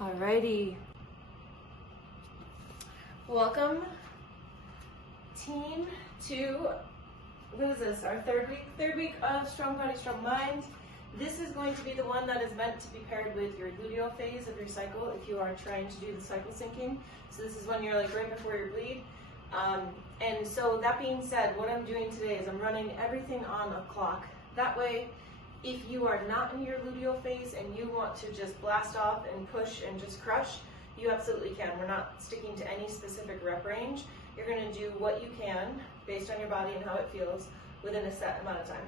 Alrighty. Welcome, team, to, what is this, our third week of Strong Body, Strong Mind. This is going to be the one that is meant to be paired with your luteal phase of your cycle if you are trying to do the cycle syncing. So this is when you're like right before your bleed. And so that being said, what I'm doing today is I'm running everything on a clock. That way, if you are not in your luteal phase and you want to just blast off and push and just crush, you absolutely can. We're not sticking to any specific rep range. You're going to do what you can based on your body and how it feels within a set amount of time.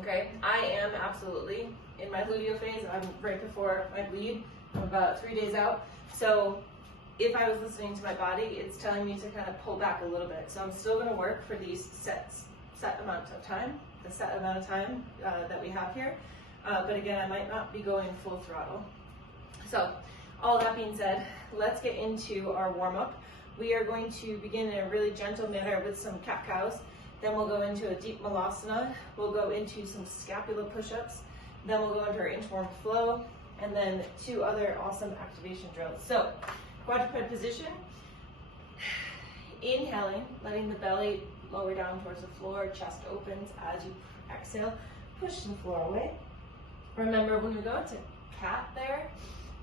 Okay, I am absolutely in my luteal phase. I'm right before my bleed. I'm about 3 days out. So if I was listening to my body, it's telling me to kind of pull back a little bit. So I'm still going to work for these set amount of time, the set amount of time that we have here. But again, I might not be going full throttle. So all that being said, let's get into our warm-up. We are going to begin in a really gentle manner with some cat-cows. Then we'll go into a deep malasana. We'll go into some scapula push-ups. Then we'll go into our inchworm flow, and then 2 other awesome activation drills. So quadruped position, inhaling, letting the belly lower down towards the floor, chest opens as you exhale, push the floor away. Remember, when we go into cat there,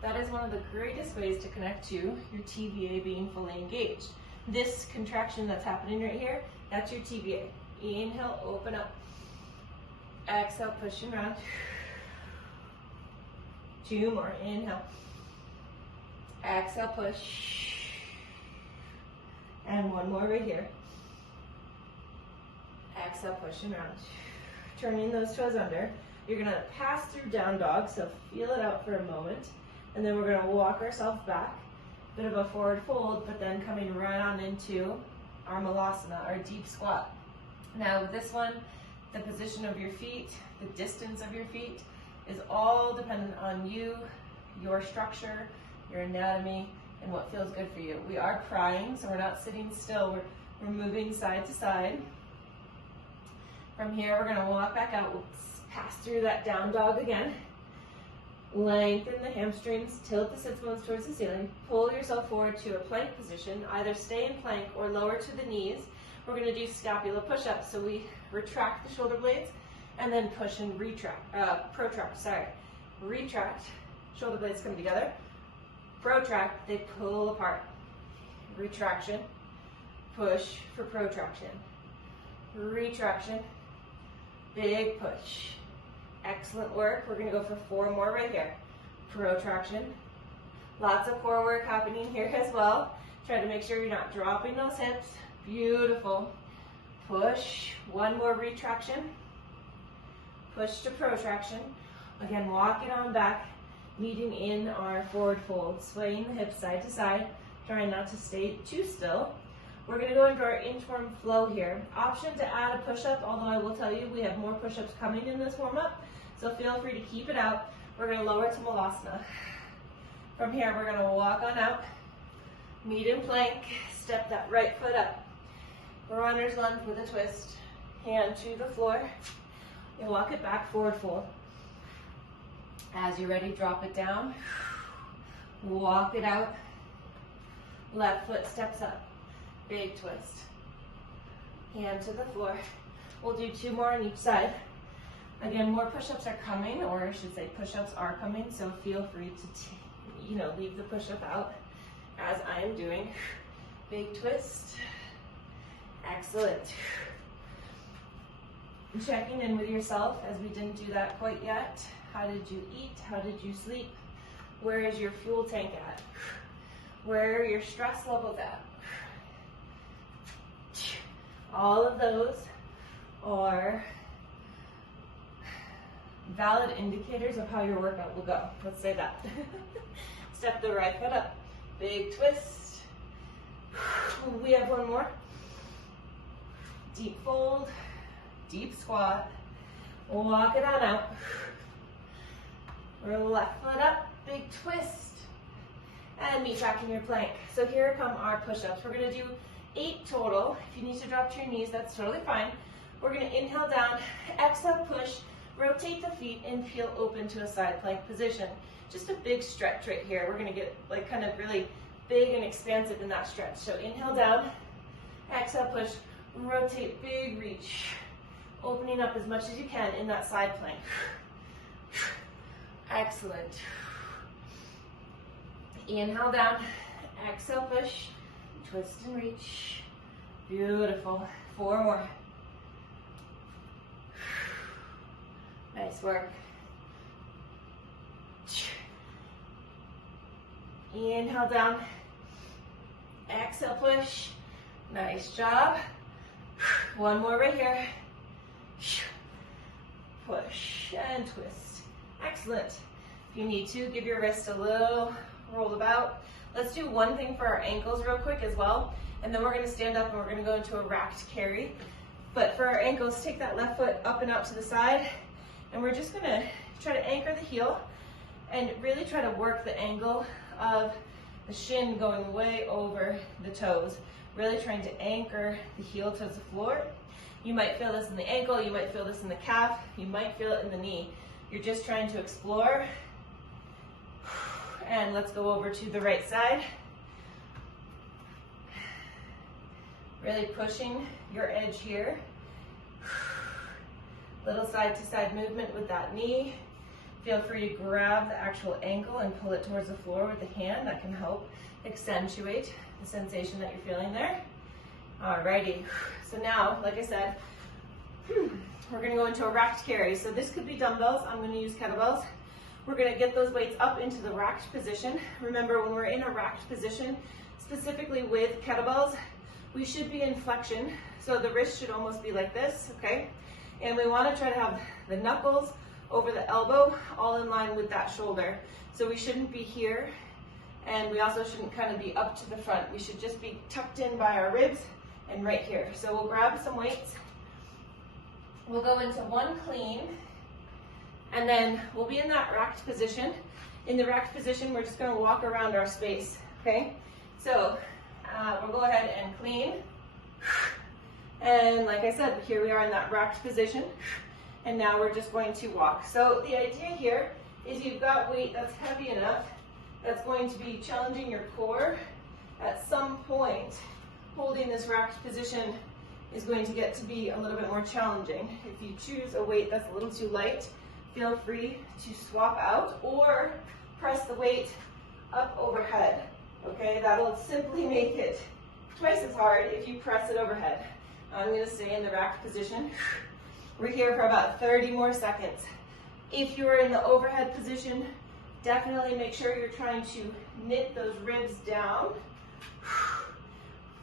that is one of the greatest ways to connect to your TVA being fully engaged. This contraction that's happening right here, that's your TVA. Inhale, open up. Exhale, pushing around. 2 more, inhale. Exhale, push. And 1 more right here. Exhale, pushing around. Turning those toes under. You're gonna pass through down dog, so feel it out for a moment. And then we're gonna walk ourselves back. Bit of a forward fold, but then coming right on into our malasana, our deep squat. Now this one, the position of your feet, the distance of your feet is all dependent on you, your structure, your anatomy, and what feels good for you. We are crying, so we're not sitting still, we're moving side to side. From here, we're gonna walk back out, we'll pass through that down dog again. Lengthen the hamstrings, tilt the sits bones towards the ceiling, pull yourself forward to a plank position, either stay in plank or lower to the knees. We're gonna do scapula push-ups. So we retract the shoulder blades and then push and protract, Retract, shoulder blades come together. Protract, they pull apart. Retraction, push for protraction. Retraction, big push. Excellent work. We're gonna go for 4 more right here. Protraction. Lots of core work happening here as well. Try to make sure you're not dropping those hips. Beautiful. Push. 1 more retraction. Push to protraction. Again, walk it on back, meeting in our forward fold, swaying the hips side to side, trying not to stay too still. We're gonna go into our inchworm flow here. Option to add a push-up, although I will tell you we have more push-ups coming in this warm-up, so feel free to keep it out. We're gonna lower to malasana. From here, we're gonna walk on out, meet in plank, step that right foot up. Runner's lunge with a twist, hand to the floor. You walk it back, forward fold. As you're ready, drop it down, walk it out, left foot steps up. Big twist. Hand to the floor. We'll do 2 more on each side. Again, more push-ups are coming, or I should say push-ups are coming, so feel free to, leave the push-up out as I am doing. Big twist. Excellent. Checking in with yourself as we didn't do that quite yet. How did you eat? How did you sleep? Where is your fuel tank at? Where are your stress levels at? All of those are valid indicators of how your workout will go. Let's say that. Step the right foot up. Big twist. We have 1 more. Deep fold, deep squat. Walk it on out. Left foot up, big twist. And meet back in your plank. So here come our push-ups. We're gonna do 8 total. If you need to drop to your knees, that's totally fine. We're gonna inhale down, exhale, push, rotate the feet, and peel open to a side plank position. just a big stretch right here. We're gonna get like kind of really big and expansive in that stretch. So inhale down, exhale push, rotate, big reach, opening up as much as you can in that side plank. Excellent. Inhale down, exhale push, twist and reach. Beautiful. 4 more. Nice work. Inhale down, exhale push. Nice job. 1 more right here. Push and twist. Excellent. If you need to, give your wrist a little roll about. Let's do one thing for our ankles real quick as well, and then we're going to stand up and we're going to go into a racked carry. But for our ankles, take that left foot up and out to the side, and we're just going to try to anchor the heel and really try to work the angle of the shin going way over the toes. Really trying to anchor the heel towards the floor. You might feel this in the ankle, you might feel this in the calf, you might feel it in the knee. You're just trying to explore. And let's go over to the right side. Really pushing your edge here. Little side to side movement with that knee. Feel free to grab the actual ankle and pull it towards the floor with the hand. That can help accentuate the sensation that you're feeling there. Alrighty, so now, like I said, we're gonna go into a racked carry. So this could be dumbbells, I'm gonna use kettlebells. We're gonna get those weights up into the racked position. Remember, when we're in a racked position, specifically with kettlebells, we should be in flexion. So the wrist should almost be like this, okay? And we wanna try to have the knuckles over the elbow, all in line with that shoulder. So we shouldn't be here, and we also shouldn't kind of be up to the front. We should just be tucked in by our ribs and right here. So we'll grab some weights. We'll go into one clean, and then we'll be in that racked position. In the racked position, we're just gonna walk around our space, okay? So we'll go ahead and clean. And like I said, here we are in that racked position. And now we're just going to walk. So the idea here is you've got weight that's heavy enough that's going to be challenging your core. At some point, holding this racked position is going to get to be a little bit more challenging. If you choose a weight that's a little too light, feel free to swap out or press the weight up overhead. Okay, that'll simply make it twice as hard if you press it overhead. I'm going to stay in the racked position. We're here for about 30 more seconds. If you're in the overhead position, definitely make sure you're trying to knit those ribs down.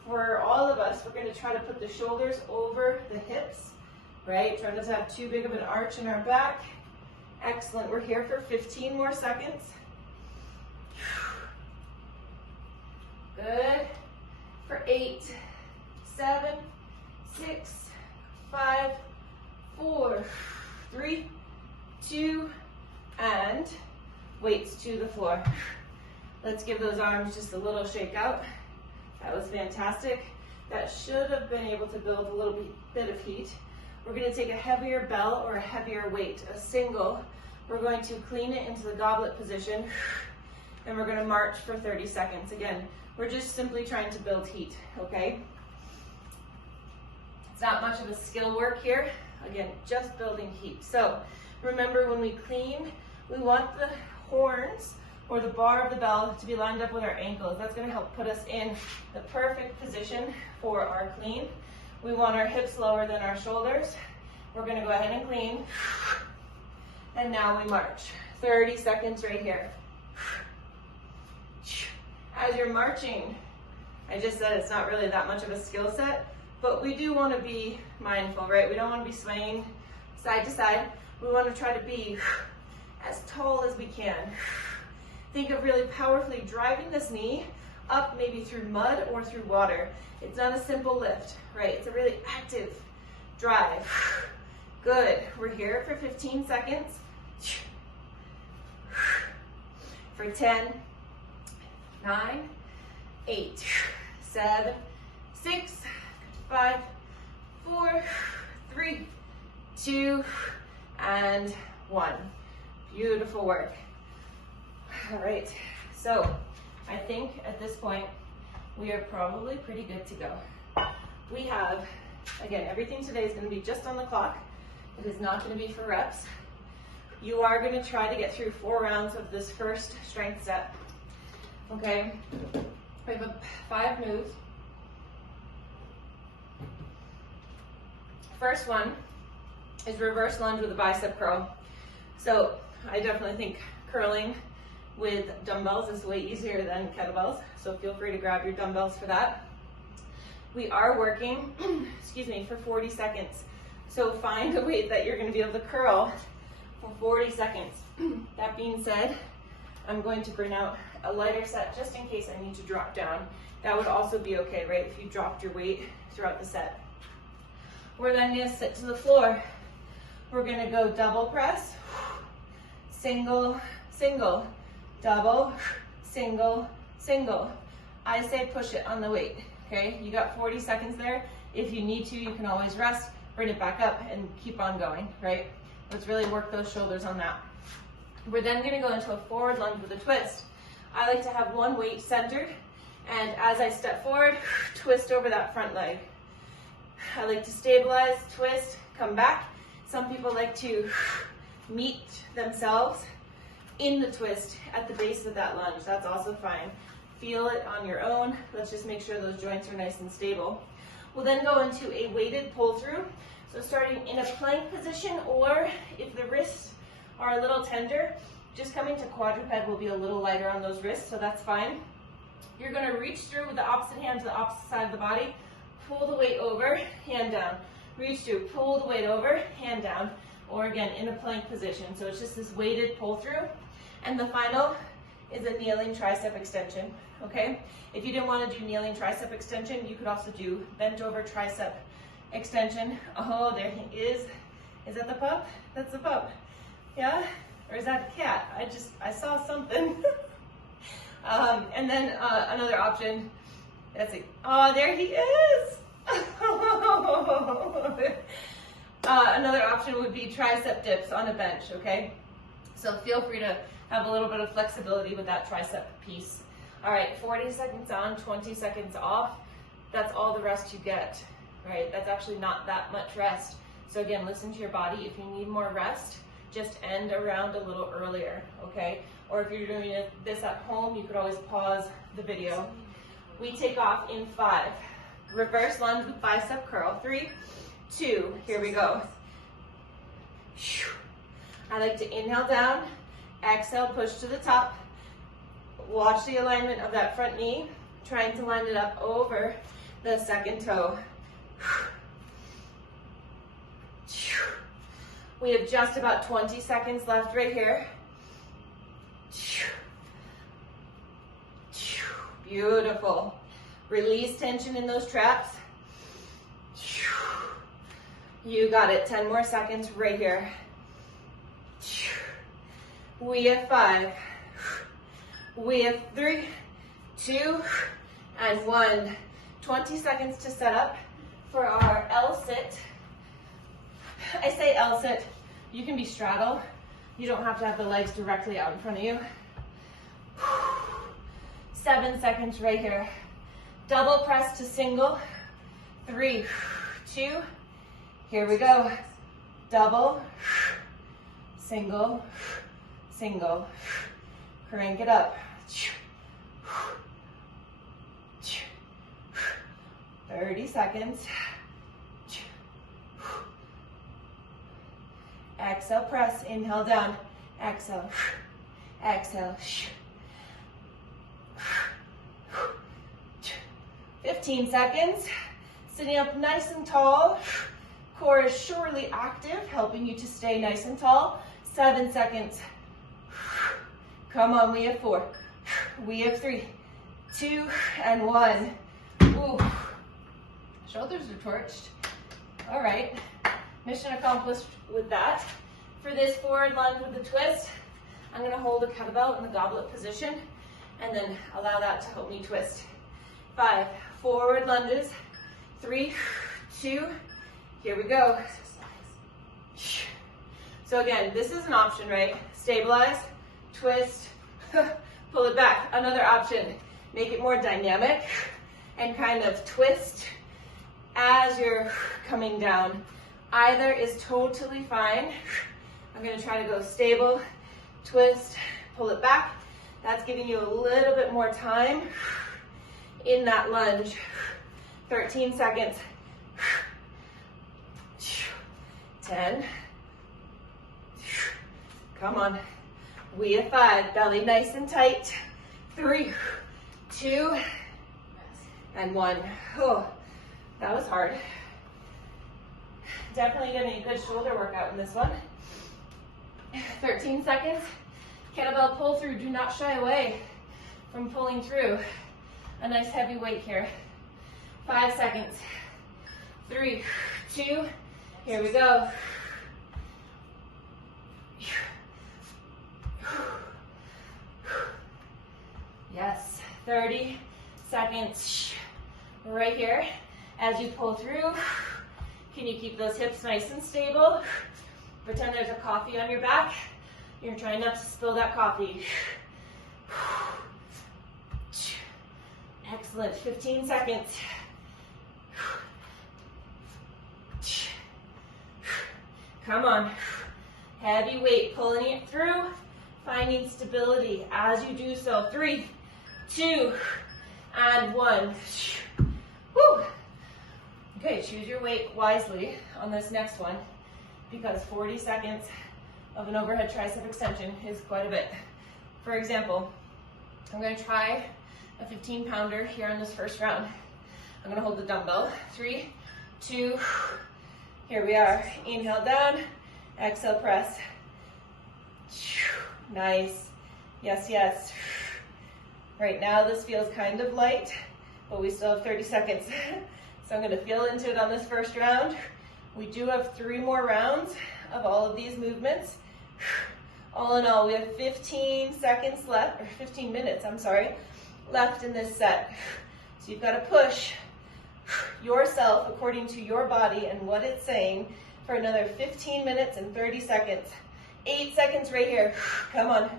For all of us, we're going to try to put the shoulders over the hips, right? Try not to have too big of an arch in our back. Excellent. We're here for 15 more seconds. Good. For 8, 7, 6, 5, 4, 3, 2, and weights to the floor. Let's give those arms just a little shake out. That was fantastic. That should have been able to build a little bit of heat. We're going to take a heavier bell or a heavier weight, a single. We're going to clean it into the goblet position, and we're going to march for 30 seconds. Again, we're just simply trying to build heat, okay? It's not much of a skill work here. Again, just building heat. So remember, when we clean, we want the horns or the bar of the bell to be lined up with our ankles. That's going to help put us in the perfect position for our clean. We want our hips lower than our shoulders. We're going to go ahead and clean. And now we march. 30 seconds right here. As you're marching, I just said it's not really that much of a skill set, but we do want to be mindful, right? We don't want to be swaying side to side. We want to try to be as tall as we can. Think of really powerfully driving this knee up, maybe through mud or through water. It's not a simple lift, right? It's a really active drive. Good. We're here for 15 seconds. For 10, 9, 8, 7, 6, 5, 4, 3, 2, and 1. Beautiful work. All right, so I think at this point, we are probably pretty good to go. We have, again, everything today is gonna be just on the clock. It is not gonna be for reps. You are gonna try to get through 4 rounds of this first strength set, okay? We have 5 moves. First one is reverse lunge with a bicep curl. So I definitely think curling with dumbbells is way easier than kettlebells. So feel free to grab your dumbbells for that. We are working, excuse me, for 40 seconds. So find a weight that you're going to be able to curl for 40 seconds. That being said, I'm going to bring out a lighter set just in case I need to drop down. That would also be okay, right? If you dropped your weight throughout the set. We're then going to sit to the floor. We're going to go double press, single, single, double, single, single. I say push it on the weight, okay? You got 40 seconds there. If you need to, you can always rest, bring it back up, and keep on going, right? Let's really work those shoulders on that. We're then going to go into a forward lunge with a twist. I like to have one weight centered, and as I step forward, twist over that front leg. I like to stabilize, twist, come back. Some people like to meet themselves in the twist at the base of that lunge. That's also fine. Feel it on your own. Let's just make sure those joints are nice and stable. We'll then go into a weighted pull through. So starting in a plank position, or if the wrists are a little tender, just coming to quadruped will be a little lighter on those wrists, so that's fine. You're going to reach through with the opposite hand to the opposite side of the body. Pull the weight over, hand down. Reach through, pull the weight over, hand down. Or again, in a plank position. So it's just this weighted pull through. And the final is a kneeling tricep extension, okay? If you didn't want to do kneeling tricep extension, you could also do bent over tricep extension. Oh, there he is. Is that the pup? That's the pup. Yeah? Or is that a cat? I saw something. And then another option. That's it. Oh, there he is. Another option would be tricep dips on a bench, okay? So feel free to have a little bit of flexibility with that tricep piece. All right, 40 seconds on, 20 seconds off. That's all the rest you get, right? That's actually not that much rest. So again, listen to your body. If you need more rest, just end around a little earlier, okay? Or if you're doing this at home, you could always pause the video. We take off in 5. Reverse lunge with bicep curl. 3, 2, here we go. I like to inhale down, exhale, push to the top. Watch the alignment of that front knee, trying to line it up over the second toe. We have just about 20 seconds left right here. Beautiful. Release tension in those traps. You got it. 10 more seconds right here. We have 5. We have 3, 2, and 1. 20 seconds to set up for our L sit. I say L sit. You can be straddle. You don't have to have the legs directly out in front of you. 7 seconds right here. Double press to single. 3, 2, here we go. Double, single, single. Crank it up. 30 seconds. Exhale, press, inhale down. Exhale, exhale. 15 seconds. Sitting up nice and tall. Core is surely active, helping you to stay nice and tall. 7 seconds. Come on, we have 4. We have 3, 2, and 1. Ooh. Shoulders are torched. All right. Mission accomplished with that. For this forward lunge with the twist, I'm going to hold a kettlebell in the goblet position and then allow that to help me twist. 5 forward lunges. 3, 2, here we go. So again, this is an option, right? Stabilize, twist, Pull it back. Another option, make it more dynamic and kind of twist as you're coming down. Either is totally fine. I'm gonna try to go stable, twist, pull it back. That's giving you a little bit more time in that lunge. 13 seconds. 10. Come on. We have 5. Belly nice and tight. 3, 2, and 1. Oh, that was hard. Definitely getting a good shoulder workout in this one. 13 seconds. Kettlebell pull through. Do not shy away from pulling through. A nice heavy weight here. 5 seconds. 3, 2, here we go. Yes, 30 seconds. Right here. As you pull through, can you keep those hips nice and stable? Pretend there's a coffee on your back. You're trying not to spill that coffee. Excellent, 15 seconds. Come on. Heavy weight, pulling it through, finding stability as you do so. 3, 2, and 1. Woo. Okay, choose your weight wisely on this next one because 40 seconds of an overhead tricep extension is quite a bit. For example, I'm going to try a 15-pounder here on this first round. I'm going to hold the dumbbell. 3, 2, here we are. Inhale down, exhale press. Nice. Yes, yes. Right now this feels kind of light, but we still have 30 seconds. So I'm going to feel into it on this first round. We do have 3 more rounds of all of these movements. All in all, we have 15 seconds left, or 15 minutes, I'm sorry, left in this set. So you've got to push yourself according to your body and what it's saying for another 15 minutes and 30 seconds. 8 seconds right here. Come on.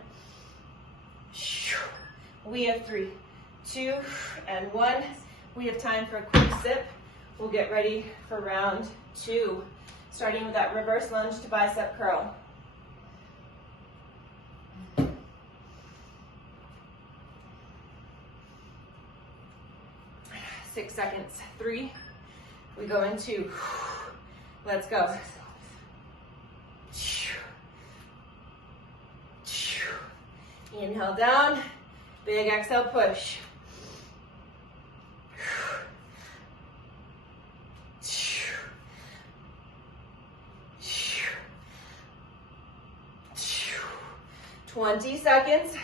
We have 3, 2, and 1. We have time for a quick sip. We'll get ready for round 2, starting with that reverse lunge to bicep curl. Six seconds. 3. We go in 2. Let's go. Inhale down. Big exhale, push. 20 seconds.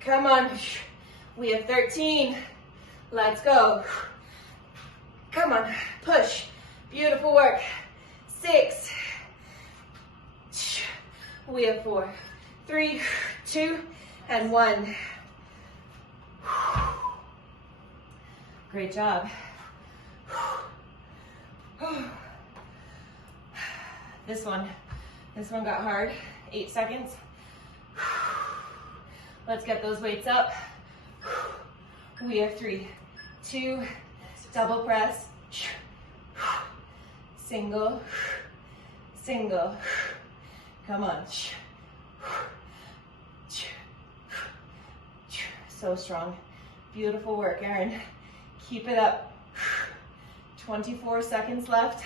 Come on. We have 13. Let's go. Come on. Push. Beautiful work. 6. We have 4, 3, 2, and 1. Great job. This one got hard. 8 seconds. Let's get those weights up. We have 3, 2, double press, single, single. Come on. So strong. Beautiful work, Erin. Keep it up. 24 seconds left.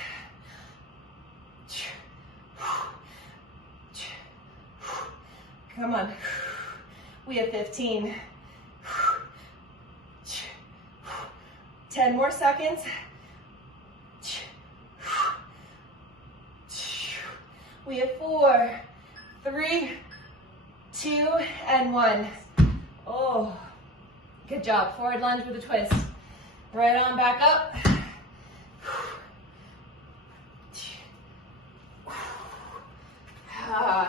Come on. We have 15. 10 more seconds. We have 4, 3, 2, and 1. Oh, good job. Forward lunge with a twist. Right on back up.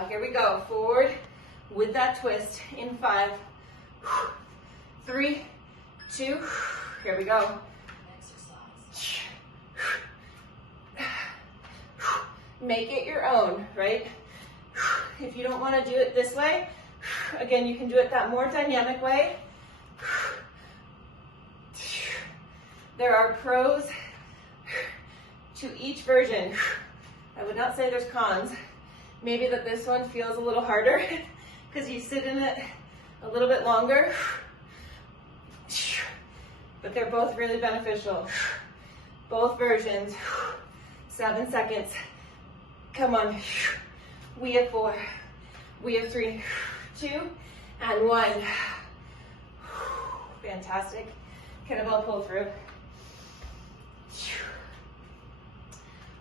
Here we go. Forward with that twist in 5, 3, 2. Here we go. Make it your own, right? If you don't want to do it this way, again, you can do it that more dynamic way. There are pros to each version. I would not say there's cons. Maybe that this one feels a little harder because you sit in it a little bit longer, but they're both really beneficial. Both versions, 7 seconds. Come on. We have 4, we have 3, 2, and 1. Fantastic. Kettlebell pull through.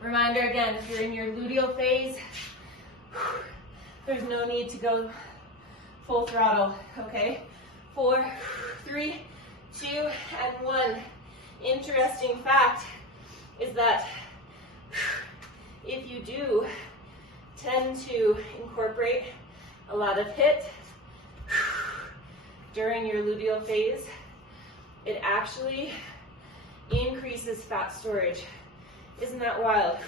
Reminder again, if you're in your luteal phase, there's no need to go full throttle, okay? 4, 3, 2, and 1. Interesting fact is that if you do tend to incorporate a lot of HIIT during your luteal phase, it actually increases fat storage. Isn't that wild?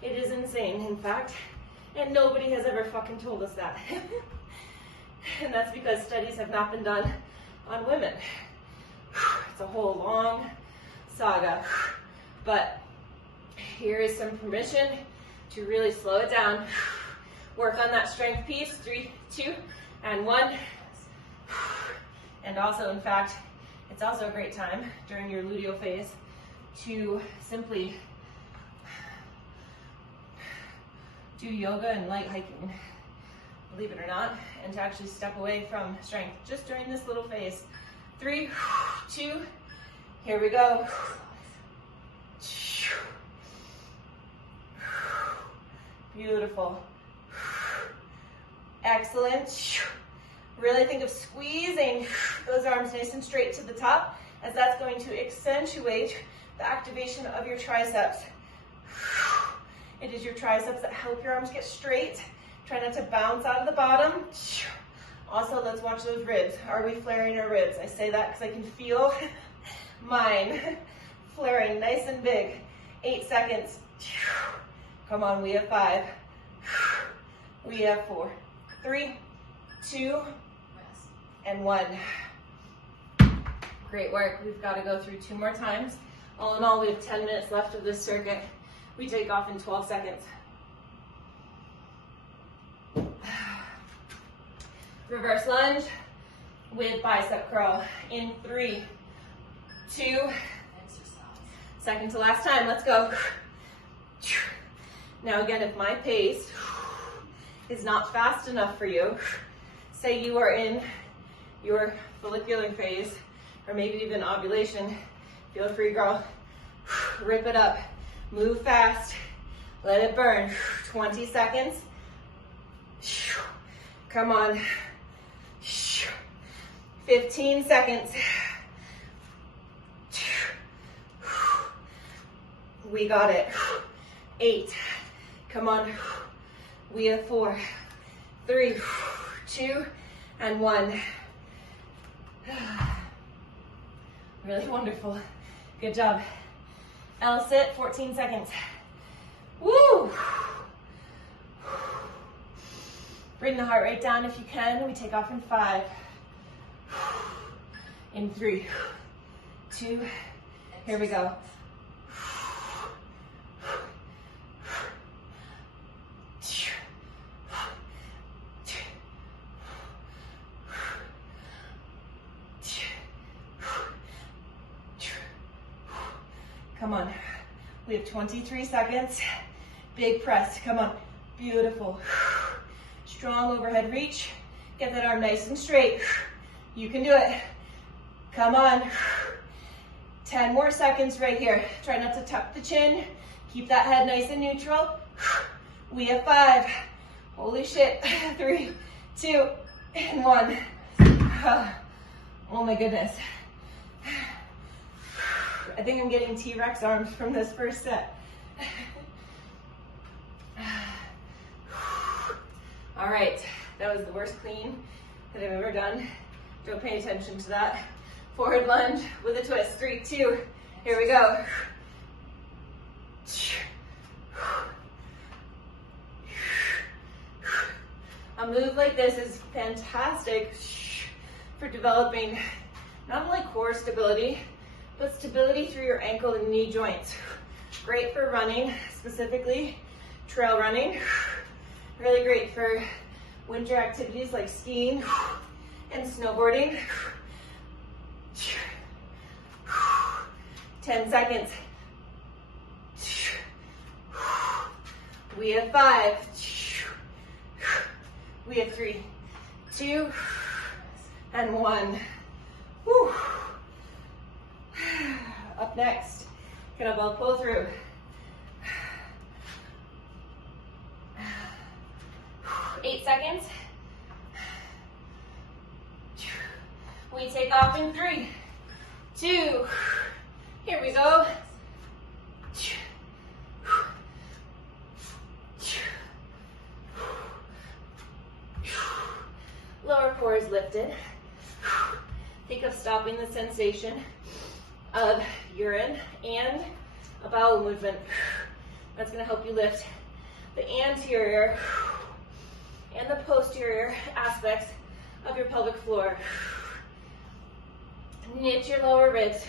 It is insane, in fact, and nobody has ever fucking told us that. And that's because studies have not been done on women. It's a whole long saga, but here is some permission to really slow it down. Work on that strength piece. 3, 2, and 1. And also, in fact, it's also a great time during your luteal phase to simply do yoga and light hiking, believe it or not, and to actually step away from strength just during this little phase. 3, 2, here we go. Beautiful. Excellent. Really think of squeezing those arms nice and straight to the top, as that's going to accentuate the activation of your triceps. It is your triceps that help your arms get straight. Try not to bounce out of the bottom. Also, let's watch those ribs. Are we flaring our ribs? I say that because I can feel mine flaring nice and big. 8 seconds. Come on, we have 5. We have 4, 3, 2, and 1. Great work. We've got to go through 2 more times. All in all, we have 10 minutes left of this circuit. We take off in 12 seconds. Reverse lunge with bicep curl in 3, 2, second to last time. Let's go. Now again, if my pace is not fast enough for you, say you are in your follicular phase, or maybe even ovulation, feel free, girl. Rip it up. Move fast. Let it burn. 20 seconds. Come on. 15 seconds. We got it. 8. Come on. We have 4, 3, 2, and 1. Really wonderful. Good job. L sit, 14 seconds. Woo! Bring the heart rate down if you can. We take off in 5. In 3, 2, here we go. Come on. We have 23 seconds. Big press. Come on. Beautiful. Strong overhead reach. Get that arm nice and straight. You can do it. Come on. 10 more seconds right here. Try not to tuck the chin. Keep that head nice and neutral. We have 5. Holy shit. 3, 2, and 1. Oh my goodness. I think I'm getting T-Rex arms from this first set. All right, that was the worst clean that I've ever done. Don't pay attention to that. Forward lunge with a twist. 3, 2, here we go. A move like this is fantastic for developing not only core stability, but stability through your ankle and knee joints. Great for running, specifically trail running. Really great for winter activities like skiing and snowboarding. 10 seconds. We have 5. We have 3, 2, and 1. Whew. Up next, kettlebell pull through. 8 seconds. We take off in 3, 2, here we go. Lower core is lifted. Think of stopping the sensation of urine and a bowel movement. That's going to help you lift the anterior and the posterior aspects of your pelvic floor. Knit your lower ribs.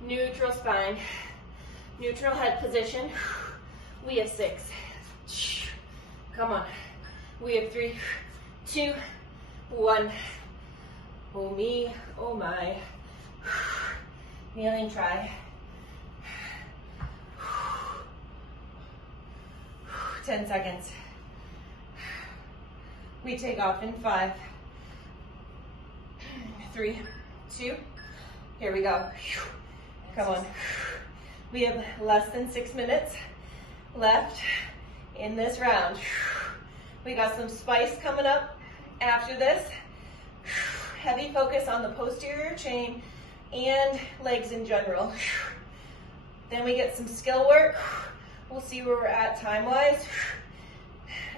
Neutral spine. Neutral head position. We have 6. Come on. We have 3, 2, 1. Oh me, oh my. Kneeling try. 10 seconds. We take off in 5, 3, 2, here we go. Come on. We have less than 6 minutes left in this round. We got some spice coming up after this. Heavy focus on the posterior chain and legs in general. Then we get some skill work. We'll see where we're at time-wise.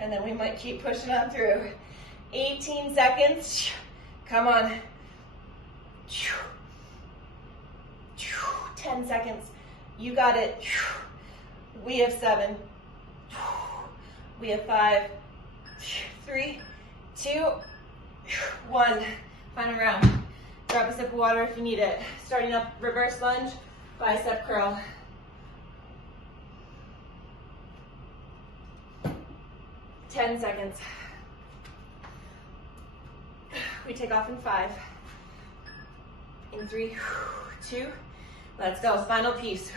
And then we might keep pushing on through. 18 seconds. Come on. 10 seconds. You got it. We have 7. We have 5, 3, 2, 1. Final round. Grab a sip of water if you need it. Starting up reverse lunge, bicep curl. 10 seconds. We take off in 5. In 3, 2, let's go. Final piece.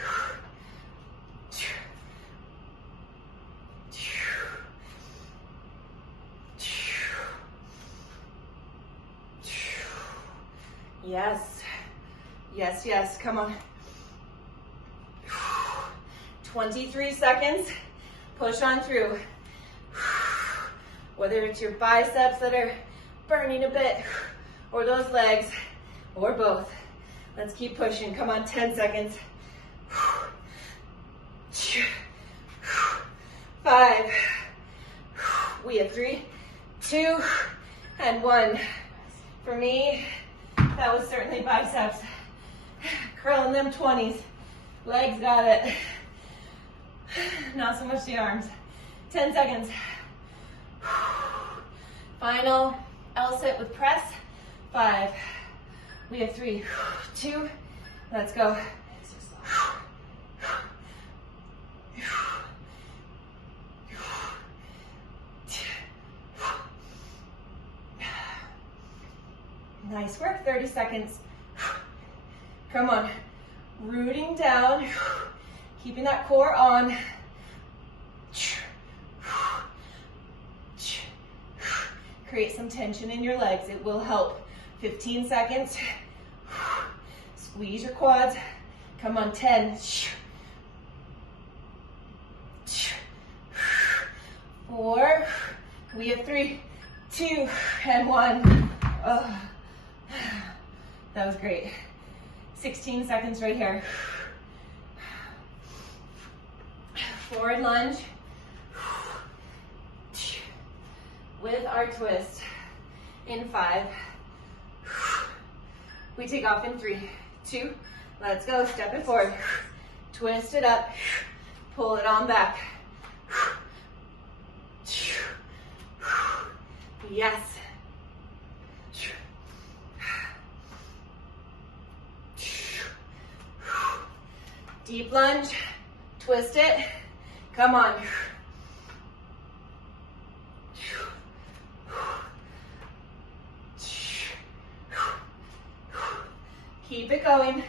Yes, yes, yes, come on. 23 seconds, push on through. Whether it's your biceps that are burning a bit, or those legs, or both. Let's keep pushing, come on, 10 seconds. 5, we have 3, 2, and 1. For me, that was certainly biceps. Curling them 20s. Legs got it. Not so much the arms. 10 seconds. Final L-sit with press. 5. We have 3, 2, let's go. Nice work, 30 seconds. Come on, rooting down, keeping that core on. Create some tension in your legs, it will help. 15 seconds. Squeeze your quads. Come on, 10. 4. We have 3, 2, and 1. Oh. That was great. 16 seconds right here. Forward lunge with our twist in 5. We take off in 3, 2, let's go. Step it forward. Twist it up. Pull it on back. Yes. Deep lunge, twist it, come on. Keep it going.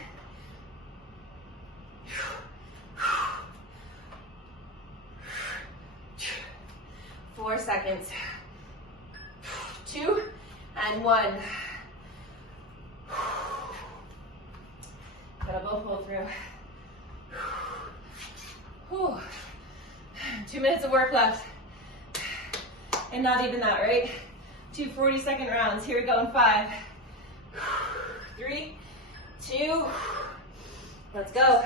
Four seconds. 2 and 1. Elbow pull through. Whew. 2 minutes of work left. And not even that, right? 2 40-second rounds. Here we go in 5, 3, 2, let's go.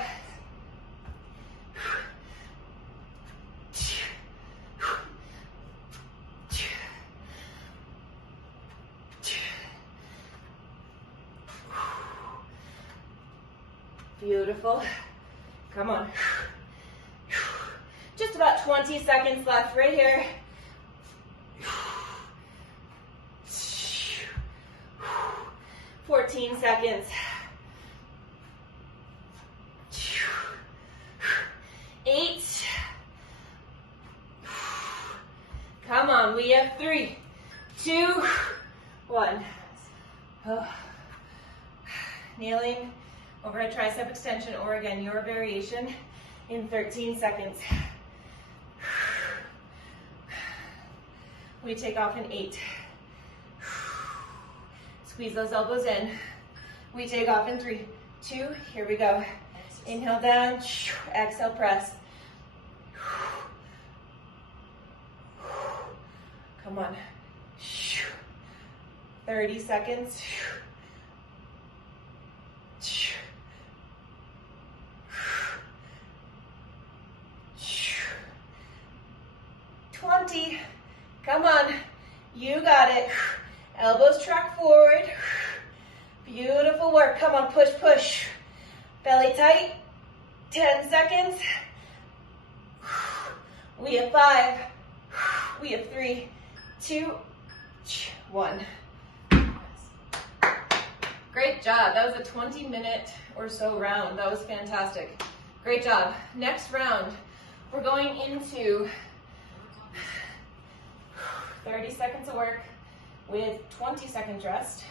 Beautiful. Come on. Just about 20 seconds left right here. 14 seconds. 8. Come on, we have 3, 2, 1. Oh. Kneeling, overhead tricep extension, or again, your variation in 13 seconds. We take off in 8. Squeeze those elbows in. We take off in 3, 2, here we go. Inhale down, exhale, press. Come on. 30 seconds. 20. Come on. You got it. Elbows track forward. Beautiful work. Come on, push, push. Belly tight. 10 seconds. We have 5. We have 3, 2, 1. Great job. That was a 20-minute or so round. That was fantastic. Great job. Next round, we're going into 30 seconds of work with 20 seconds rest.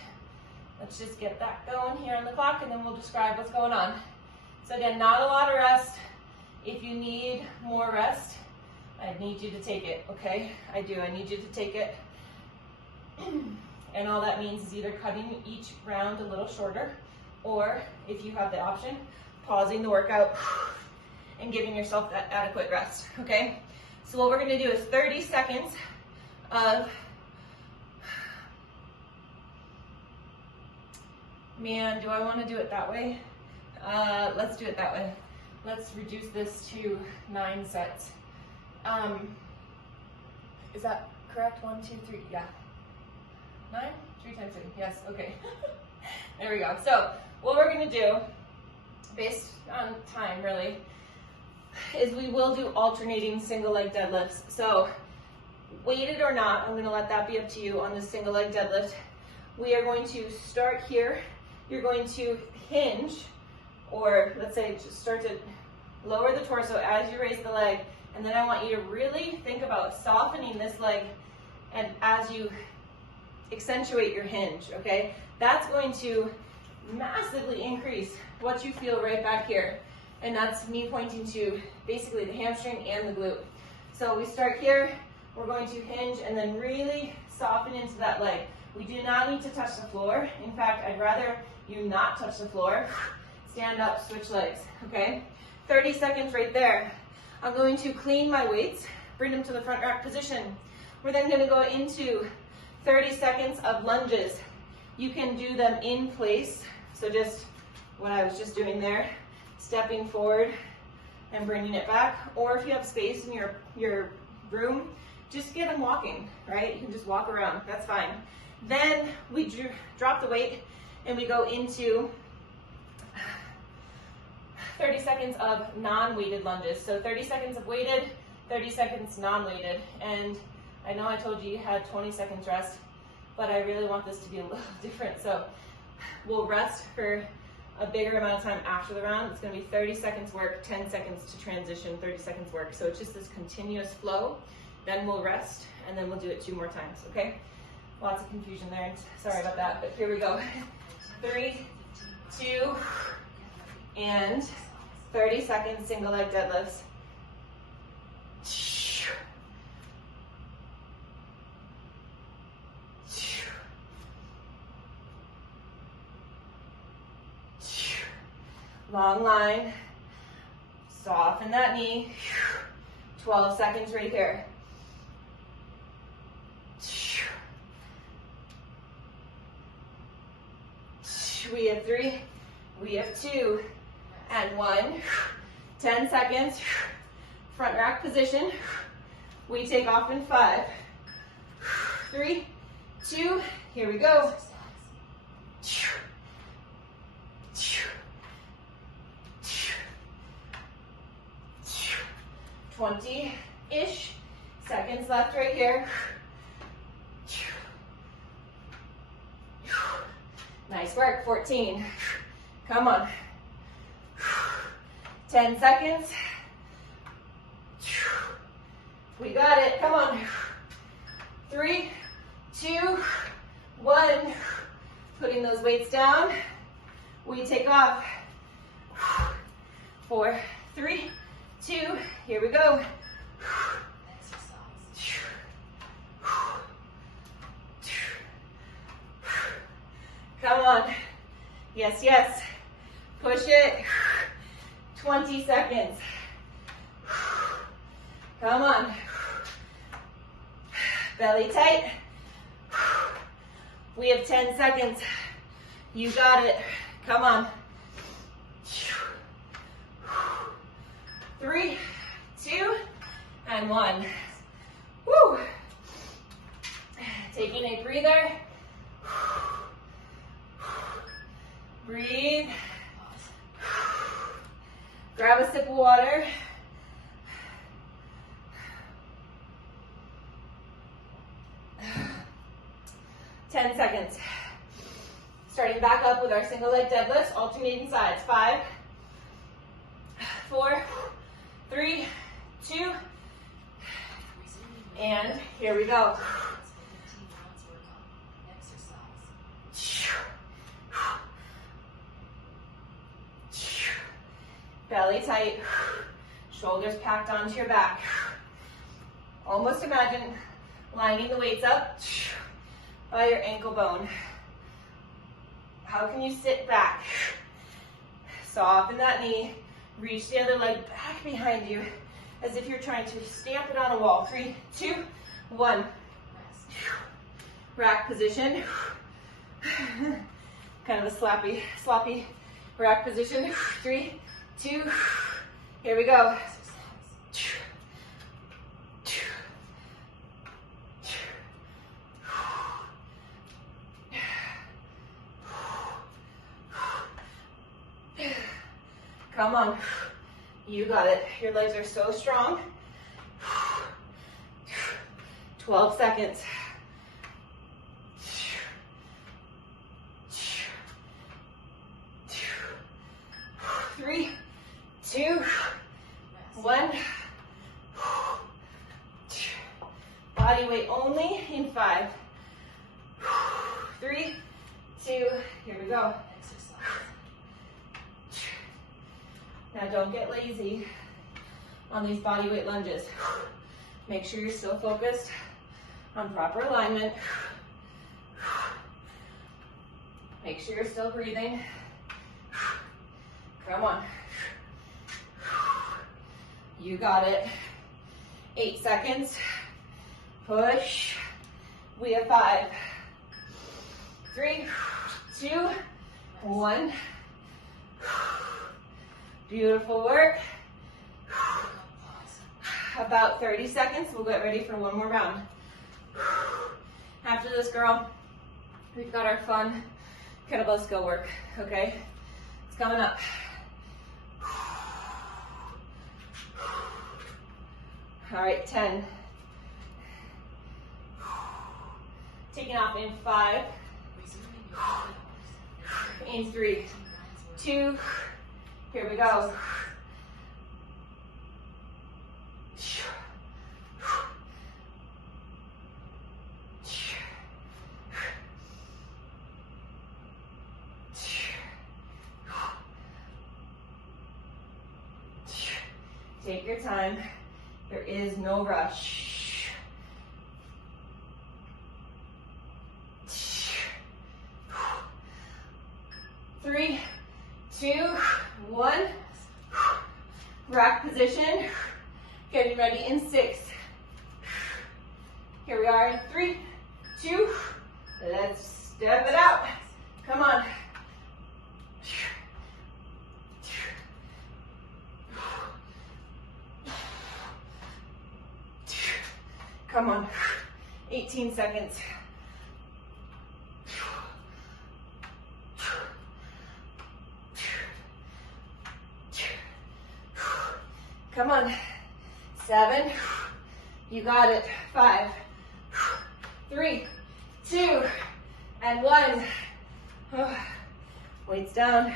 Let's just get that going here on the clock and then we'll describe what's going on. So again, not a lot of rest. If you need more rest, I need you to take it, okay? I do, I need you to take it. And all that means is either cutting each round a little shorter, or if you have the option, pausing the workout and giving yourself that adequate rest, okay? So what we're gonna do is 30 seconds of, man, do I wanna do it that way? Let's do it that way. Let's reduce this to 9 sets. Is that correct? 1, 2, 3, yeah. 9? 3 times 3, yes, okay. There we go. So what we're gonna do, based on time really, is we will do alternating single leg deadlifts. So weighted or not, I'm gonna let that be up to you on the single leg deadlift. We are going to start here. You're going to hinge, or let's say just start to lower the torso as you raise the leg. And then I want you to really think about softening this leg and as you accentuate your hinge, okay? That's going to massively increase what you feel right back here. And that's me pointing to basically the hamstring and the glute. So we start here, we're going to hinge and then really soften into that leg. We do not need to touch the floor. In fact, I'd rather you not touch the floor. Stand up, switch legs, okay? 30 seconds right there. I'm going to clean my weights, bring them to the front rack position. We're then gonna go into 30 seconds of lunges. You can do them in place. So just what I was just doing there, stepping forward and bringing it back. Or if you have space in your room, just get them walking, right? You can just walk around, that's fine. Then we drop the weight and we go into 30 seconds of non-weighted lunges. So 30 seconds of weighted, 30 seconds non-weighted. And I know I told you you had 20 seconds rest, but I really want this to be a little different. So we'll rest for a bigger amount of time after the round. It's gonna be 30 seconds work, 10 seconds to transition, 30 seconds work. So it's just this continuous flow. Then we'll rest, and then we'll do it 2 more times, okay? Lots of confusion there, sorry about that, but here we go. 3, 2, and 30 seconds, single leg deadlifts. Long line, soften that knee. 12 seconds right here. We have 3, we have 2, and 1. 10 seconds, front rack position. We take off in 5, 3, 2, here we go. 20-ish seconds left right here. Nice work, 14. Come on. 10 seconds. We got it, come on. 3, 2, 1. Putting those weights down. We take off. 4, 3, 2, here we go. Come on. Yes, yes. Push it. 20 seconds. Come on. Belly tight. We have 10 seconds. You got it. Come on. 3, 2, and 1. Woo! Taking a breather. Breathe. Grab a sip of water. Ten seconds. Starting back up with our single leg deadlifts, alternating sides. 5, 4, 3, 2, and here we go. Belly tight, shoulders packed onto your back. Almost imagine lining the weights up by your ankle bone. How can you sit back? Soften that knee, reach the other leg back behind you as if you're trying to stamp it on a wall. 3, 2, 1. Rack position. Kind of a sloppy rack position. 3, 2, here we go. Come on, you got it. Your legs are so strong. 12 seconds. 3, 2, 1. Body weight only in 5, 3, 2, here we go. Now don't get lazy on these body weight lunges. Make sure you're still focused on proper alignment. Make sure you're still breathing. Come on. You got it. 8 seconds. Push. We have 5, 3, 2, 1. Beautiful work. About 30 seconds. We'll get ready for one more round. After this, girl, we've got our fun kettlebell skill work, okay? It's coming up. All right, 10, Taking off in 5, in 3, 2, here we go. Take your time. There is no rush. 3, 2, 1. Rack position. Getting ready in 6. Here we are in 3, 2. Let's step it out. Come on. Come on. 18 seconds. Come on. 7. You got it. 5, 3, 2, and 1. Weights down.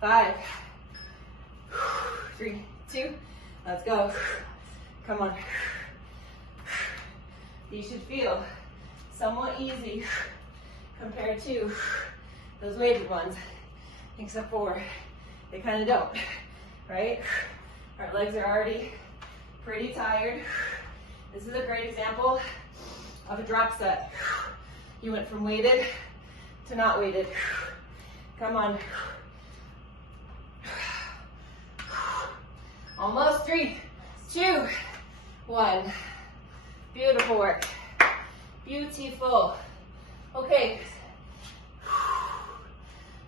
5, 3, 2. Let's go. Come on. These should feel somewhat easy compared to those weighted ones, except for they kind of don't, right? Our legs are already pretty tired. This is a great example of a drop set. You went from weighted to not weighted. Come on. Almost. 3, 2, 1. Beautiful work. Beautiful. Okay.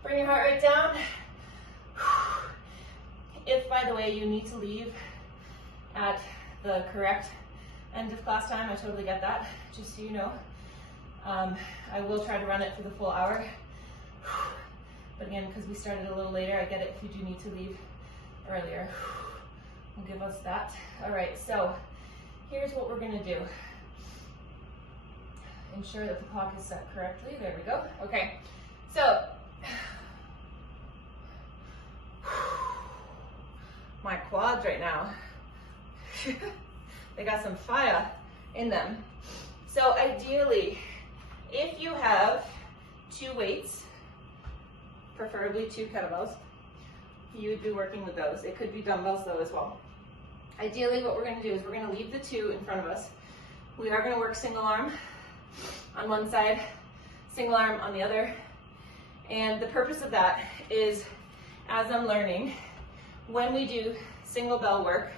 Bring your heart rate down. If, by the way, you need to leave at the correct end of class time, I totally get that, just so you know. I will try to run it for the full hour. But again, because we started a little later, I get it if you do need to leave earlier. Will give us that. All right, so here's what we're gonna do. Ensure that the clock is set correctly. There we go. Okay, so my quads right now, they got some fire in them. So ideally, if you have 2 weights, preferably 2 kettlebells, you would be working with those. It could be dumbbells though as well. Ideally, what we're gonna do is we're gonna leave the 2 in front of us. We are gonna work single arm on one side, single arm on the other. And the purpose of that is, as I'm learning, when we do single bell work,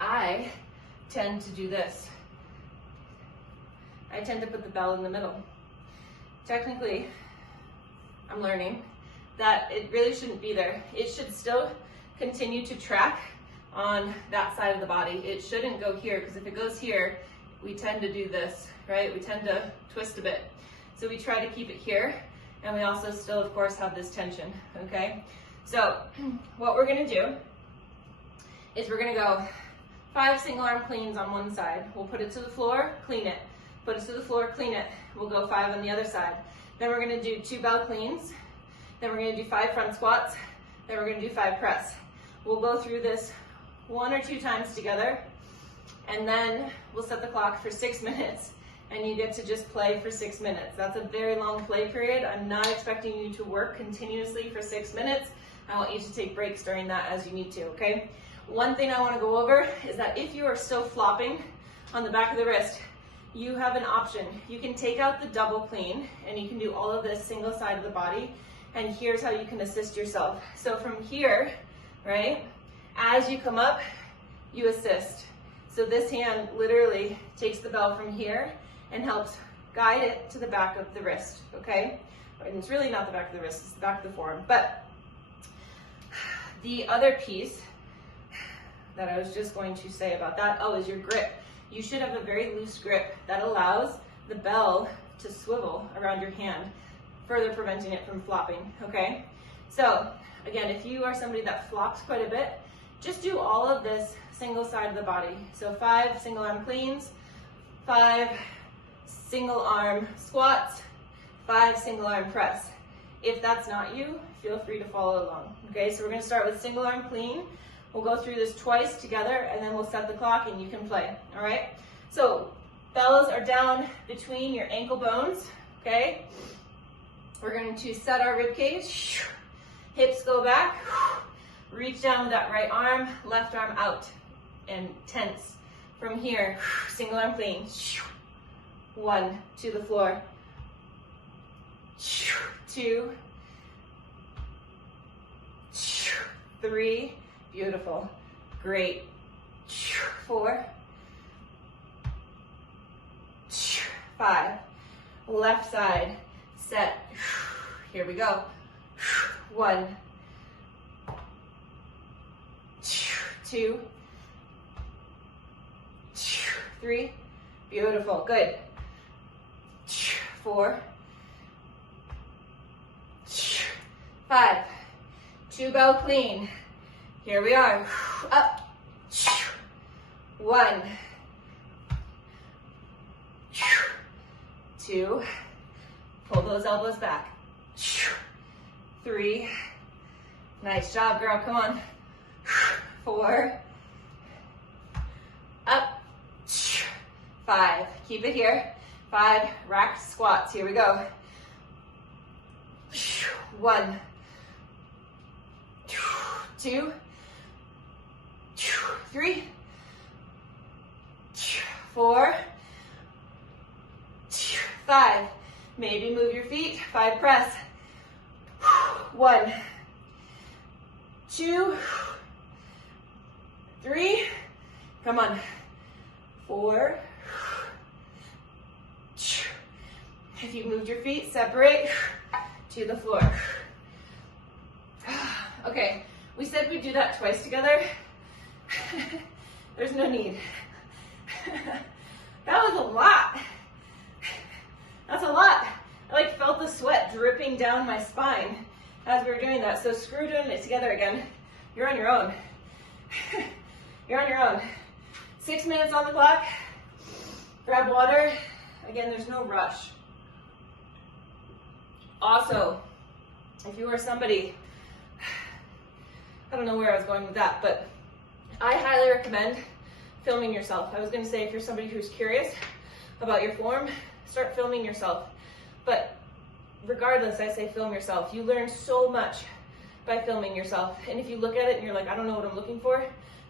I tend to do this. I tend to put the bell in the middle. Technically, I'm learning that it really shouldn't be there. It should still continue to track on that side of the body. It shouldn't go here, because if it goes here, we tend to do this, right? We tend to twist a bit. So we try to keep it here, and we also still, of course, have this tension, okay? So what we're gonna do is we're gonna go 5 single arm cleans on one side. We'll put it to the floor, clean it. Put it to the floor, clean it. We'll go 5 on the other side. Then we're gonna do 2 bell cleans. Then we're gonna do 5 front squats. Then we're gonna do 5 press. We'll go through this 1 or 2 times together, and then we'll set the clock for 6 minutes, and you get to just play for 6 minutes. That's a very long play period. I'm not expecting you to work continuously for 6 minutes. I want you to take breaks during that as you need to, okay? One thing I wanna go over is that if you are still flopping on the back of the wrist, you have an option. You can take out the double clean, and you can do all of this single side of the body, and here's how you can assist yourself. So from here, right, as you come up, you assist. So this hand literally takes the bell from here and helps guide it to the back of the wrist, okay? And it's really not the back of the wrist, it's the back of the forearm. But the other piece that I was just going to say about that, is your grip. You should have a very loose grip that allows the bell to swivel around your hand, further preventing it from flopping, okay? So again, if you are somebody that flops quite a bit, just do all of this single side of the body. So 5 single arm cleans, 5 single arm squats, 5 single arm press. If that's not you, feel free to follow along. Okay, so we're gonna start with single arm clean. We'll go through this twice together and then we'll set the clock and you can play, all right? So bellows are down between your ankle bones, okay? We're going to set our rib cage, hips go back, reach down with that right arm, left arm out, and tense. From here, single arm clean. 1, to the floor. 2, 3, beautiful, great. 4, 5, left side, set. Here we go. 1, 2, 3, beautiful, good. 4, 5, 2 bow clean. Here we are, up. 1, 2, pull those elbows back. 3, nice job, girl, come on. 4, up. 5, keep it here. 5, racked squats, here we go. 1, 2, 3, 4, 5. Maybe move your feet. 5 press. 1, 2, 3. Come on. 4. If you moved your feet, separate to the floor. Okay, we said we'd do that twice together. There's no need. That was a lot. That's a lot. I like felt the sweat dripping down my spine as we were doing that. So screw doing it together again. You're on your own. You're on your own. 6 minutes on the clock. Grab water. Again, there's no rush. Also, if you are somebody, I don't know where I was going with that, but I highly recommend filming yourself. I was going to say if you're somebody who's curious about your form, start filming yourself. But regardless, I say film yourself. You learn so much by filming yourself. And if you look at it and you're like, I don't know what I'm looking for,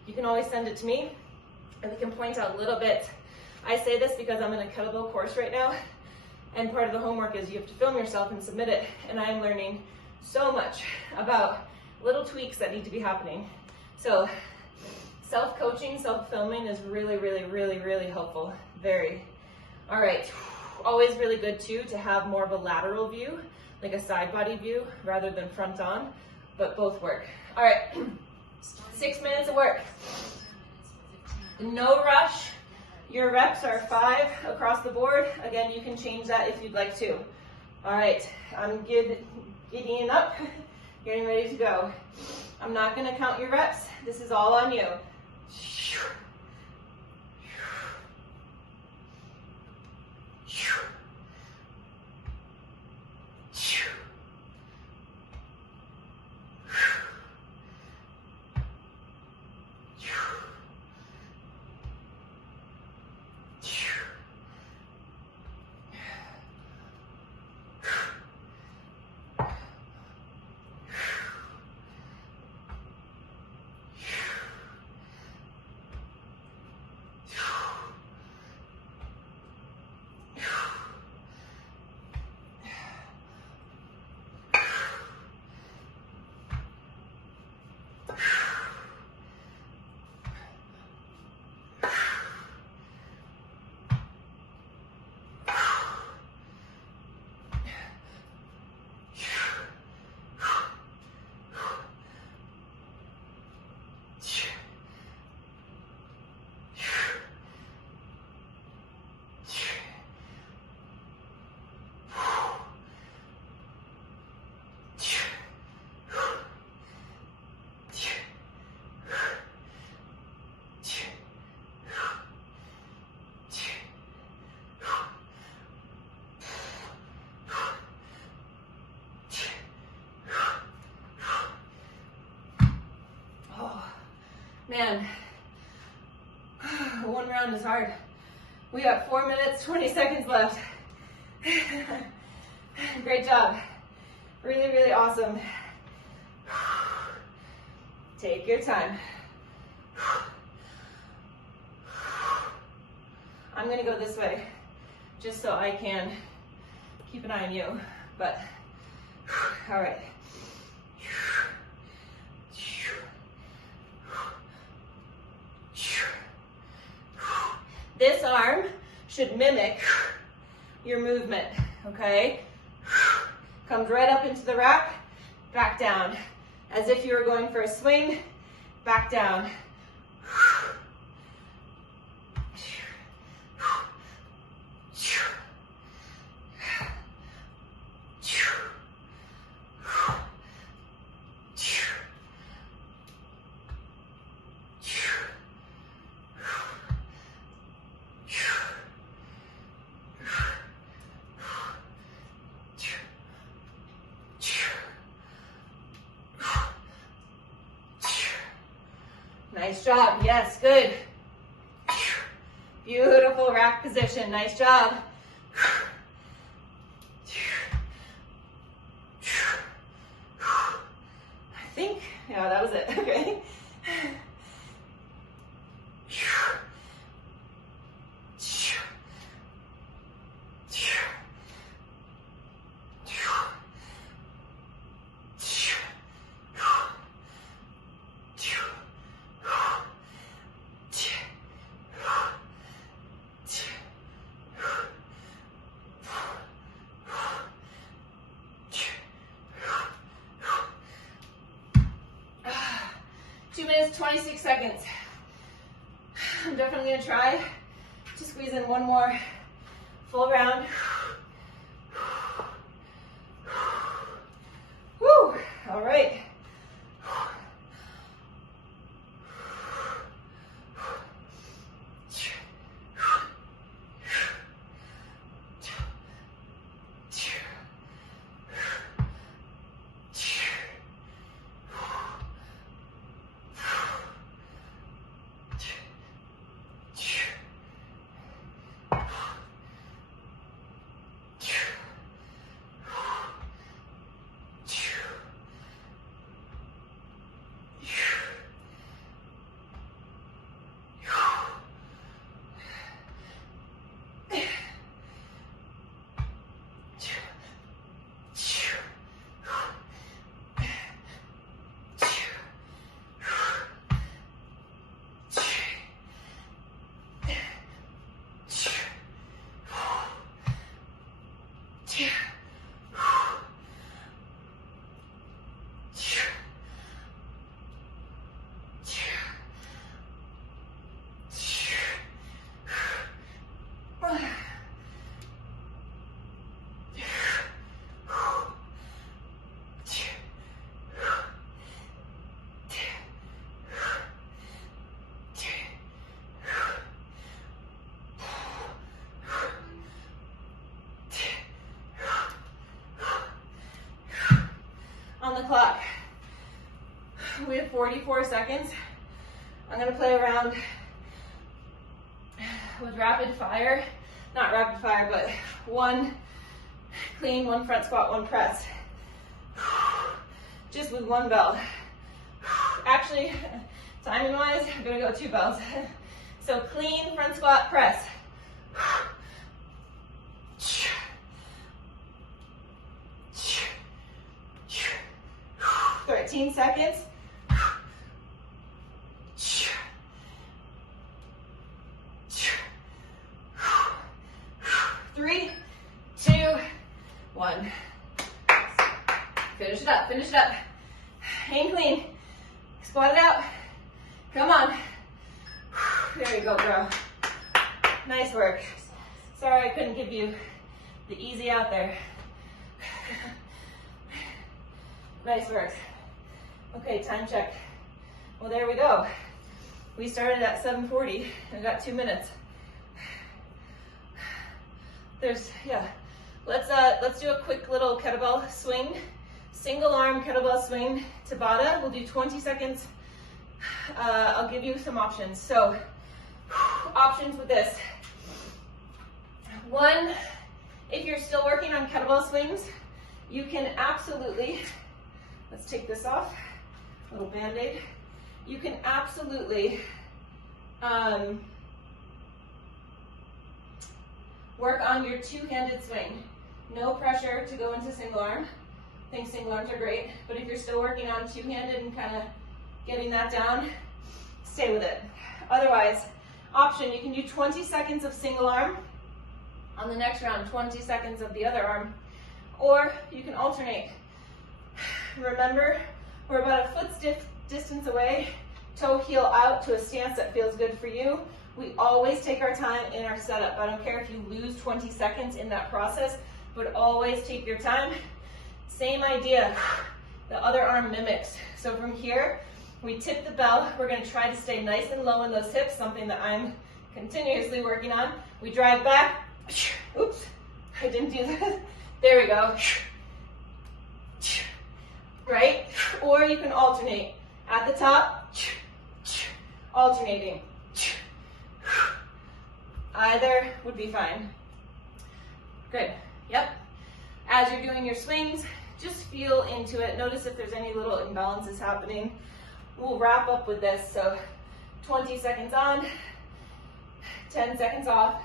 you can always send it to me and we can point out little bits. I say this because I'm in a kettlebell course right now, and part of the homework is you have to film yourself and submit it. And I am learning so much about little tweaks that need to be happening. So self-coaching, self-filming is really, really, really, really helpful. Very. All right. Always really good too to have more of a lateral view, like a side body view rather than front on, but both work. All right. 6 minutes of work. No rush. Your reps are 5 across the board. Again, you can change that if you'd like to. All right, I'm giddying up, getting ready to go. I'm not gonna count your reps. This is all on you. Man, one round is hard. We got 4 minutes, 20 seconds left. Great job. Really, really awesome. Take your time. I'm gonna go this way, just so I can keep an eye on you, but, all right. This arm should mimic your movement, okay? Comes right up into the rack, back down. As if you were going for a swing, back down. Nice job. Yes, good. Beautiful rack position. Nice job. I think, yeah, that was it. Okay. Two minutes, 26 seconds. I'm definitely gonna try to squeeze in one more full round. Woo, all right. On the clock. We have 44 seconds. I'm gonna play around with rapid fire. Not rapid fire, but one clean, one front squat, one press. Just with one bell. Actually, timing wise, I'm gonna go 2 bells. So clean front squat, press. 13 seconds. 3, 2, 1. Finish it up, finish it up. Hang clean. Squat it out. Come on. There you go, girl. Nice work. Sorry I couldn't give you the easy out there. Nice work. Okay, time check. Well, there we go. We started at 7:40 and got 2 minutes. Let's do a quick little kettlebell swing. Single arm kettlebell swing, Tabata. We'll do 20 seconds I'll give you some options. So options with this. One, if you're still working on kettlebell swings, you can absolutely, let's take this off, little Band-Aid. You can absolutely work on your two-handed swing. No pressure to go into single arm. I think single arms are great, but if you're still working on two-handed and kind of getting that down, stay with it. Otherwise, option, you can do 20 seconds of single arm. On the next round, 20 seconds of the other arm. Or you can alternate. Remember, we're about a foot's distance away, toe heel out to a stance that feels good for you. We always take our time in our setup. I don't care if you lose 20 seconds in that process, but always take your time. Same idea, the other arm mimics. So from here, we tip the bell. We're gonna try to stay nice and low in those hips, something that I'm continuously working on. We drive back. Oops, I didn't do that. There we go. Right? Or you can alternate. At the top, alternating. Either would be fine. Good. Yep. As you're doing your swings, just feel into it. Notice if there's any little imbalances happening. We'll wrap up with this. So 20 seconds on, 10 seconds off,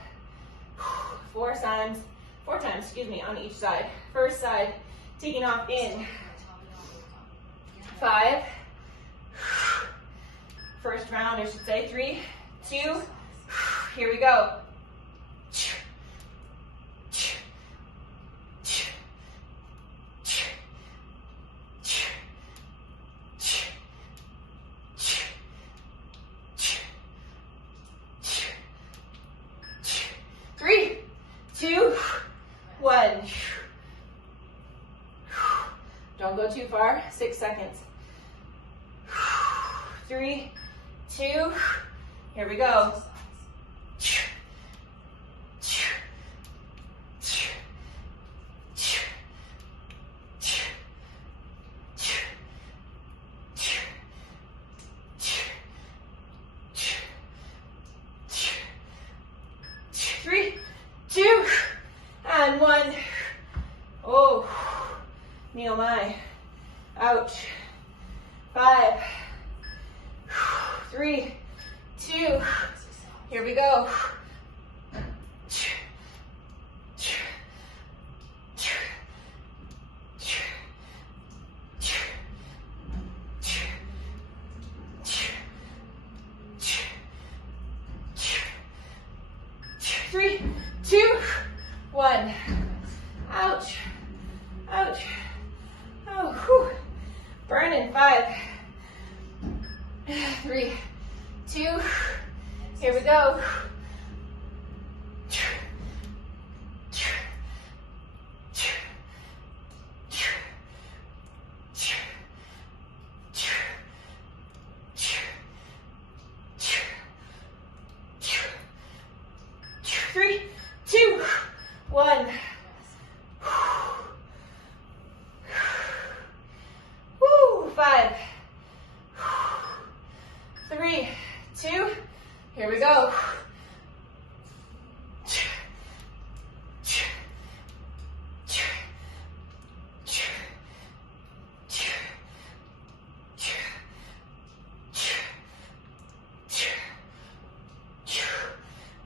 four times, on each side. First side, taking off in 5. First round, I should say, 3, 2, here we go. Three, two, one. Don't go too far, 6 seconds. 3, 2, here we go. 3, 2, and 1. Oh, kneel my. Ouch. 5, 3, 2, here we go. 3, 2, 1. Ouch. Ouch. Oh, whew. Burning. 5, 3, 2. Here we go. 3, 2, 1. Woo, 5, 3, 2. Here we go.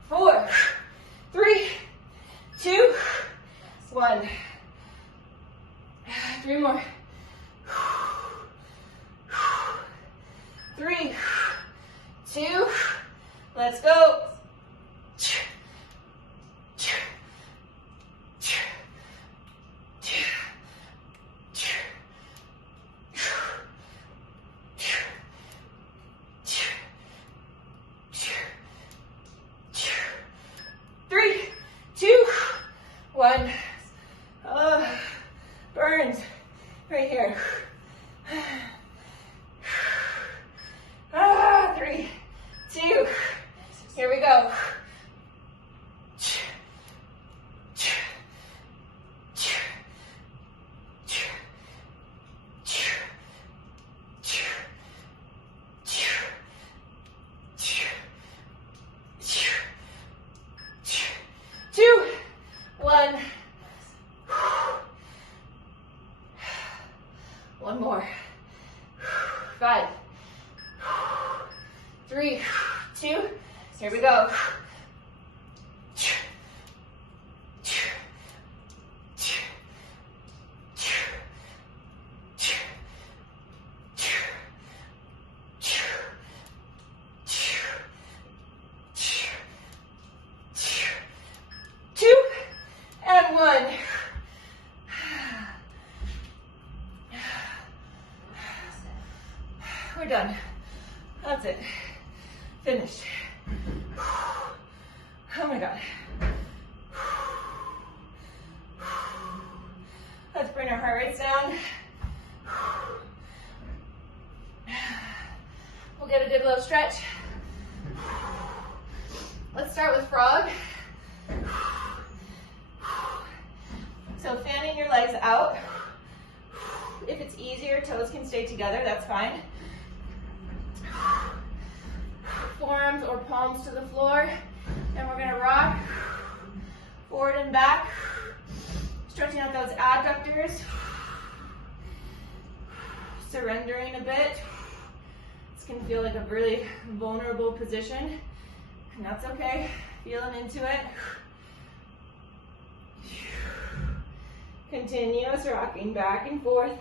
4, 3, 2, 1. 3 more. 3, 2. Let's go. Let's bring our heart rates down. We'll get a good little stretch. Let's start with frog. So fanning your legs out. If it's easier, toes can stay together, that's fine. Forearms or palms to the floor. And we're gonna rock forward and back. Stretching out those adductors. Surrendering a bit. This can feel like a really vulnerable position, and that's okay. Feeling into it. Continuous rocking back and forth.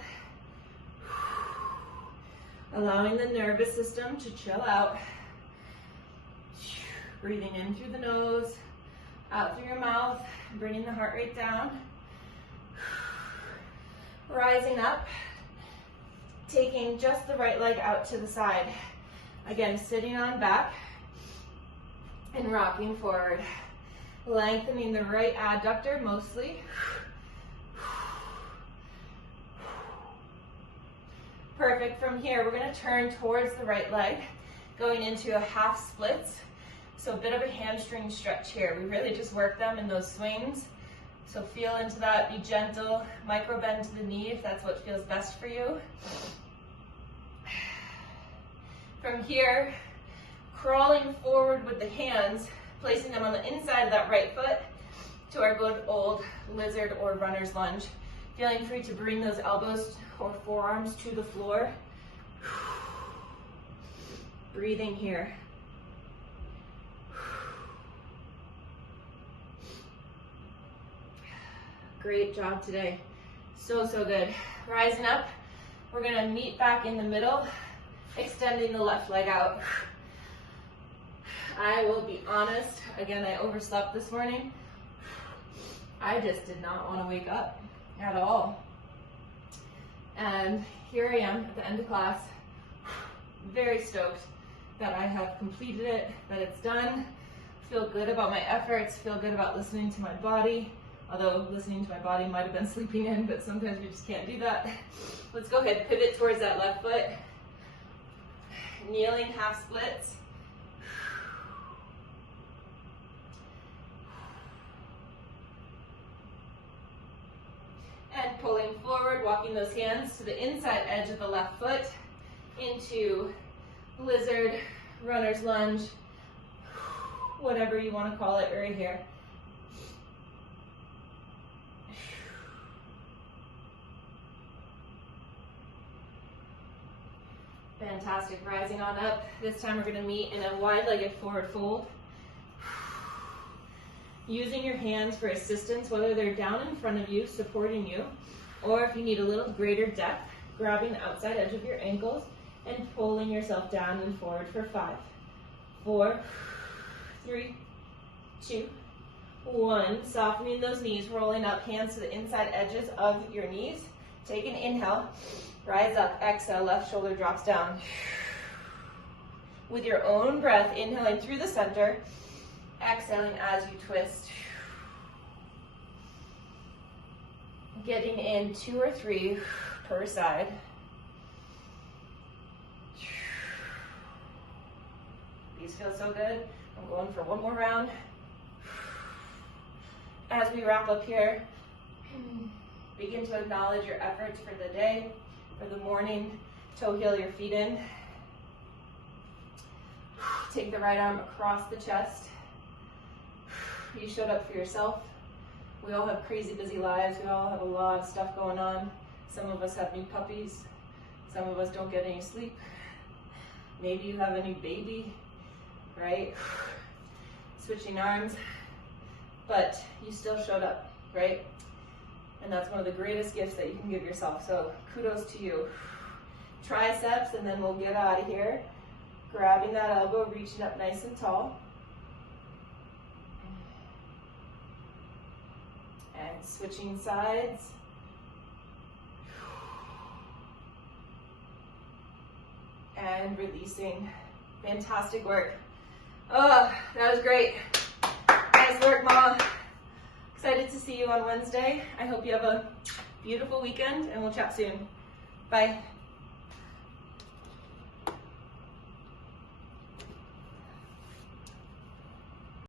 Allowing the nervous system to chill out. Breathing in through the nose, out through your mouth, bringing the heart rate down. Rising up, taking just the right leg out to the side. Again, sitting on back and rocking forward. Lengthening the right adductor mostly. Perfect. From here, we're going to turn towards the right leg, going into a half splits. So a bit of a hamstring stretch here. We really just work them in those swings. So feel into that, be gentle, micro bend to the knee if that's what feels best for you. From here, crawling forward with the hands, placing them on the inside of that right foot to our good old lizard or runner's lunge. Feeling free to bring those elbows or forearms to the floor. Breathing here. Great job today. So good. Rising up, we're gonna meet back in the middle, extending the left leg out. I will be honest, again, I overslept this morning. I just did not want to wake up at all. And here I am at the end of class, very stoked that I have completed it, that it's done. Feel good about my efforts, feel good about listening to my body. Although listening to my body might have been sleeping in, but sometimes we just can't do that. Let's go ahead, pivot towards that left foot. Kneeling half splits. And pulling forward, walking those hands to the inside edge of the left foot into lizard, runner's lunge, whatever you want to call it right here. Fantastic. Rising on up. This time we're going to meet in a wide-legged forward fold. Using your hands for assistance, whether they're down in front of you, supporting you, or if you need a little greater depth, grabbing the outside edge of your ankles and pulling yourself down and forward for 5, 4, 3, 2, 1. Softening those knees, rolling up, hands to the inside edges of your knees. Take an inhale. Rise up, exhale, left shoulder drops down. With your own breath, inhaling through the center, exhaling as you twist. Getting in 2 or 3 per side. These feel so good. I'm going for one more round. As we wrap up here, begin to acknowledge your efforts for the day. For the morning, toe heel your feet in. Take the right arm across the chest. You showed up for yourself. We all have crazy busy lives. We all have a lot of stuff going on. Some of us have new puppies. Some of us don't get any sleep. Maybe you have a new baby, right? Switching arms. But you still showed up, right? And that's one of the greatest gifts that you can give yourself. So kudos to you. Triceps, and then we'll get out of here. Grabbing that elbow, reaching up nice and tall. And switching sides. And releasing. Fantastic work. Oh, that was great. Nice work, Mama. Excited to see you on Wednesday. I hope you have a beautiful weekend, and we'll chat soon. Bye.